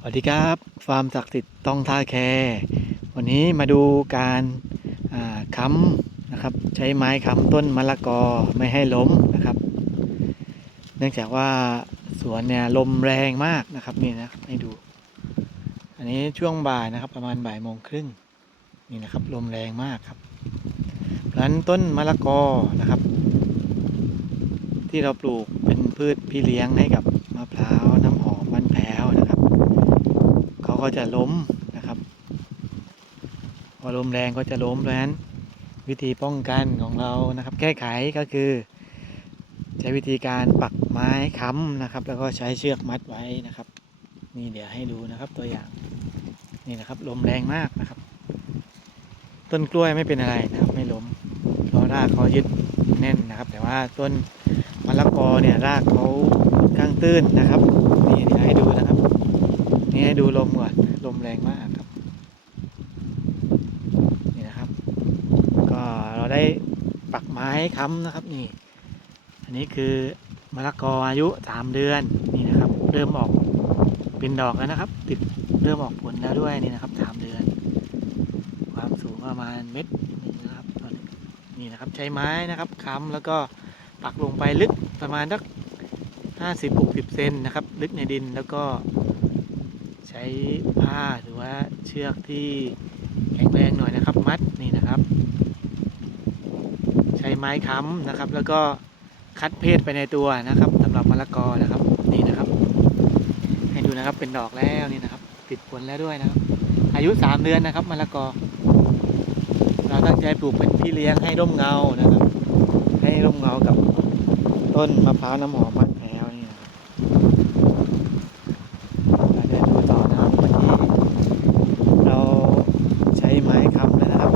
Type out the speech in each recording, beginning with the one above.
สวัสดีครับฟาร์มศักดิ์สิทธิ์ต้องท่าแค วันนี้มาดูการค้ำนะครับ ใช้ไม้ค้ำต้นมะละกอไม่ให้ล้มนะครับ เนื่องจากว่าสวนเนี่ยลมแรงมากนะครับนี่นะให้ดู อันนี้ช่วงบ่ายนะครับ ประมาณบ่ายโมงครึ่งนี่นะครับ ลมแรงมากครับเพราะนั้นต้นมะละกอนะครับ ที่เราปลูกเป็นพืชพี่เลี้ยงให้กับมะพร้าวน้ำหอมมันแพ้วนะครับ เขา ก็จะล้มนะครับ พอลมแรงก็จะล้มเพราะฉะนั้นวิธีป้องกันของเรานะครับ แก้ไขก็คือ ใช้วิธีการปักไม้ค้ำนะครับ แล้วก็ใช้เชือกมัดไว้นะครับ นี่เดี๋ยวให้ดูนะครับตัวอย่างนี่นะครับลมแรงมากนะครับ ต้นกล้วยไม่เป็นอะไรนะครับ ไม่ล้มเพราะรากเขายึดแน่นนะครับ แต่ว่าต้นมะละกอเนี่ยรากเขาข้างตื้นนะครับ นี่เดี๋ยวให้ดูนะครับ ดูลมก่อน ลมแรงมากครับ นี่นะครับ ก็เราได้ปักไม้ค้ำนะครับนี่ อันนี้คือมะละกออายุสามเดือนนี่นะครับ เริ่มออกเป็นดอกแล้วนะครับ ติดเริ่มออกผลแล้วด้วยนี่นะครับสามเดือน ความสูงประมาณเม็ดนึงนะครับนนี้นี่นะครับใช้ไม้นะครับค้ำแล้วก็ปักลงไปลึกประมาณสักห้าสิบหกสิบเซนนะครับ ลึกในดินแล้วก็ ใช้ผ้าหรือว่าเชือกที่แข็งแรงหน่อยนะครับ มัดนี่นะครับ ใช้ไม้ค้ำนะครับ แล้วก็คัดเพศไปในตัวนะครับสำหรับมะละกอนะครับนี่นะครับ ให้ดูนะครับเป็นดอกแล้วนี่นะครับ ติดผลแล้วด้วยนะครับ อายุสามเดือนนะครับมะละกอ เราตั้งใจปลูกเป็นพี่เลี้ยงให้ร่มเงานะครับ ให้ร่มเงากับต้นมะพร้าวน้ำหอมมันแพรวนี่นะครับ เราเดินดูต่อนะครับวันนี้เราใช้ไม้ค้ำแล้วนะครับ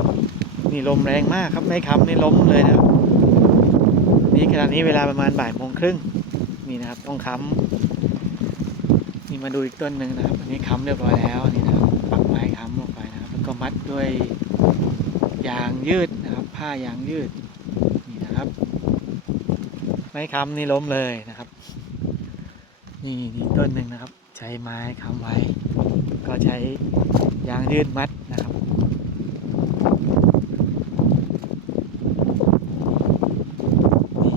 นี่ ลมแรงมากครับไม้ค้ำนี่ล้มเลยนะครับ นี่ขณะนี้เวลาประมาณบ่ายโมงครึ่งนี่นะครับต้องค้ำนี่มาดูอีกต้นหนึ่งนะครับ อันนี้ค้ำเรียบร้อยแล้วนี่นะครับปักไม้ค้ำลงไปนะครับ แล้วก็มัดด้วยยางยืดนะครับ ผ้ายางยืดนี่นะครับ ไม้ค้ำนี่ล้มเลยนะครับ นี่นี่ต้นหนึ่งนะครับ ใช้ไม้ค้ำไว้ ก็ใช้ยางยืดมัดนะครับนี่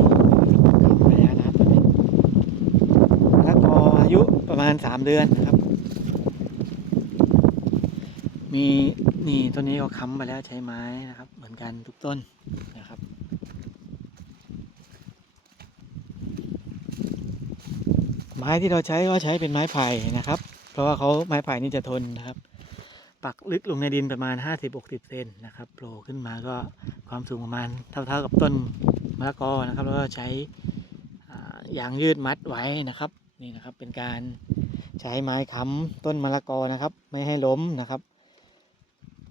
ค้ำไปแล้วนะครับตอนนี้แล้วก็อายุประ มาณสามเดือนนะครับ มีนี่ต้นนี้ก็ค้ำไปแล้วใช้ไม้นะครับ เหมือนกันทุกต้นนะครับไม้ที่เราใช้ก็ใช้เป็นไม้ไผ่นะครับ เพราะว่าเขาไม้ไผ่นี่จะทนนะครับ ปักลึกลงในดินประมาณ 50-60เซนนะครับโผล่ขึ้นมาก็ความสูงประมาณเท่าๆกับต้นมะละกอนะครับ แล้วก็ใช้อ่ายางยืดมัดไว้นะครับ นี่นะครับเป็นการใช้ไม้ค้ำต้นมะละกอนะครับ ไม่ให้ล้มนะครับ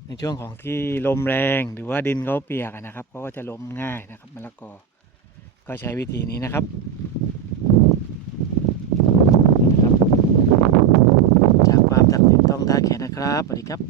ในช่วงของที่ลมแรงหรือว่าดินเขาเปียกนะครับเขาก็จะล้มง่ายนะครับมะละกอ ก็ใช้วิธีนี้นะครับนี่นะครับจากความศักดิ์สิทธิ์ต้องท่าแขนนะครับสวัสดีครับ